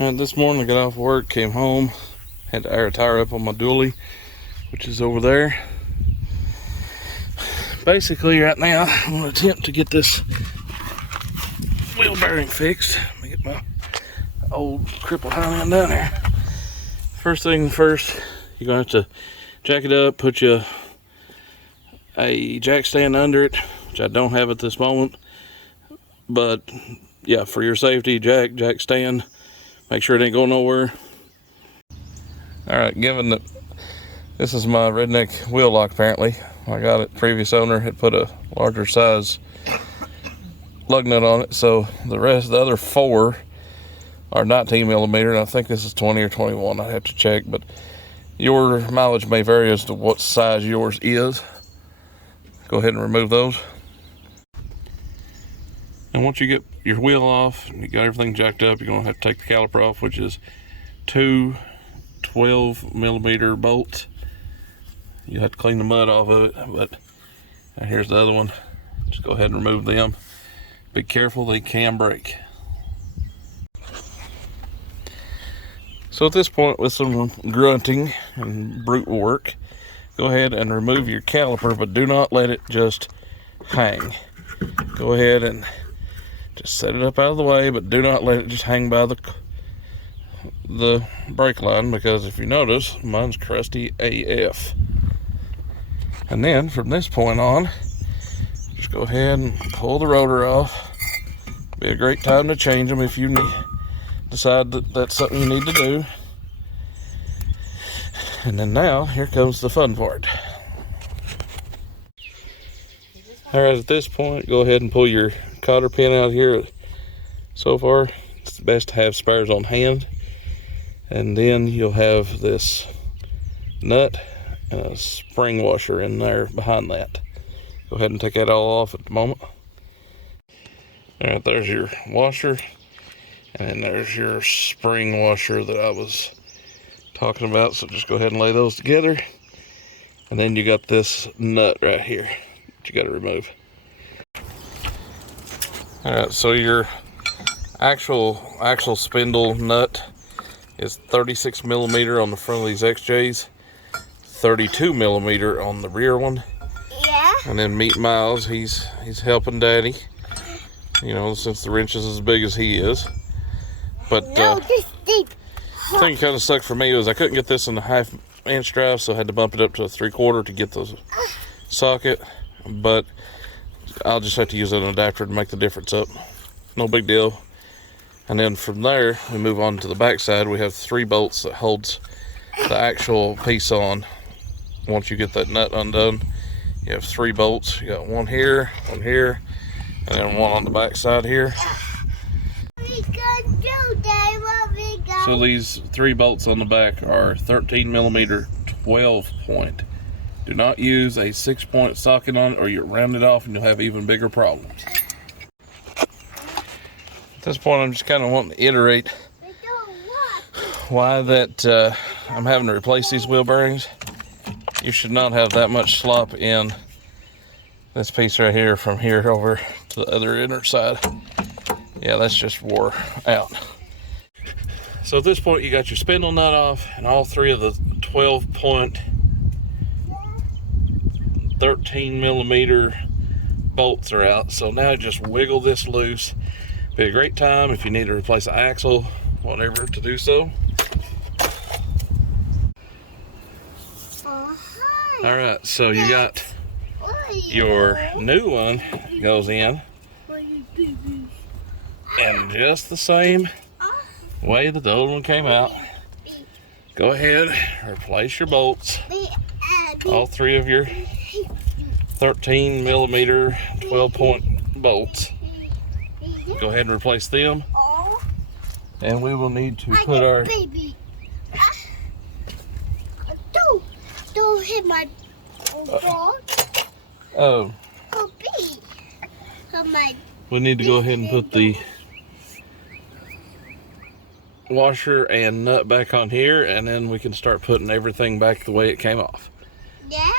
This morning I got off work, came home, had to air a tire up on my dually, which is over there. Basically right now I'm going to attempt to get this wheel bearing fixed. Let me get my old crippled Highland down here. First thing first, you're going to have to jack it up, put you a jack stand under it, which I don't have at this moment. But yeah, for your safety, jack stand. Make sure it ain't going nowhere. Alright, given that this is my redneck wheel lock apparently, I got it, previous owner had put a larger size lug nut on it, so the other four are 19 millimeter, and I think this is 20 or 21, I have to check, but your mileage may vary as to what size yours is. Go ahead and remove those. And once you get your wheel off and you got everything jacked up, you're going to have to take the caliper off, which is two 12 millimeter bolts. You have to clean the mud off of it, but here's the other one. Just go ahead and remove them. Be careful, they can break. So at this point, with some grunting and brute work, go ahead and remove your caliper, but do not let it just hang. Go ahead and just set it up out of the way, but do not let it just hang by the brake line, because if you notice, mine's crusty AF. And then from this point on, just go ahead and pull the rotor off. Be a great time to change them if you decide that that's something you need to do. And then now, here comes the fun part. Alright, at this point, go ahead and pull your cotter pin out here. So far, it's best to have spares on hand. And then you'll have this nut and a spring washer in there behind that. Go ahead and take that all off at the moment. Alright, there's your washer. And then there's your spring washer that I was talking about. So just go ahead and lay those together. And then you got this nut right here that you got to remove. Alright, so your actual spindle nut is 36 millimeter on the front of these XJs, 32 millimeter on the rear one. Yeah. And then Meet Miles, he's helping Daddy, you know, since the wrench is as big as he is. But the thing kind of sucked for me was I couldn't get this in the 1/2 inch drive, so I had to bump it up to a 3/4 to get the socket. But I'll just have to use an adapter to make the difference up. No big deal. And then from there, we move on to the back side. We have 3 bolts that holds the actual piece on. Once you get that nut undone, you have 3 bolts. You got one here, and then one on the back side here. So these 3 bolts on the back are 13 millimeter 12 point. Do not use a 6-point socket on it, or you'll round it off and you'll have even bigger problems. At this point, I'm just kind of wanting to iterate why that I'm having to replace these wheel bearings. You should not have that much slop in this piece right here from here over to the other inner side. Yeah, that's just wore out. So at this point, you got your spindle nut off, and all 3 of the 12-point 13 millimeter bolts are out. So now just wiggle this loose. Be a great time if you need to replace an axle, whatever, to do so. Alright, so you got your new one goes in, and just the same way that the old one came out. Go ahead, replace your bolts, all 3 of your 13 millimeter 12-point bolts. Go ahead and replace them, and we will need to put our don't hit my dog. Oh, we need to go ahead and put the washer and nut back on here, and then we can start putting everything back the way it came off. Yeah.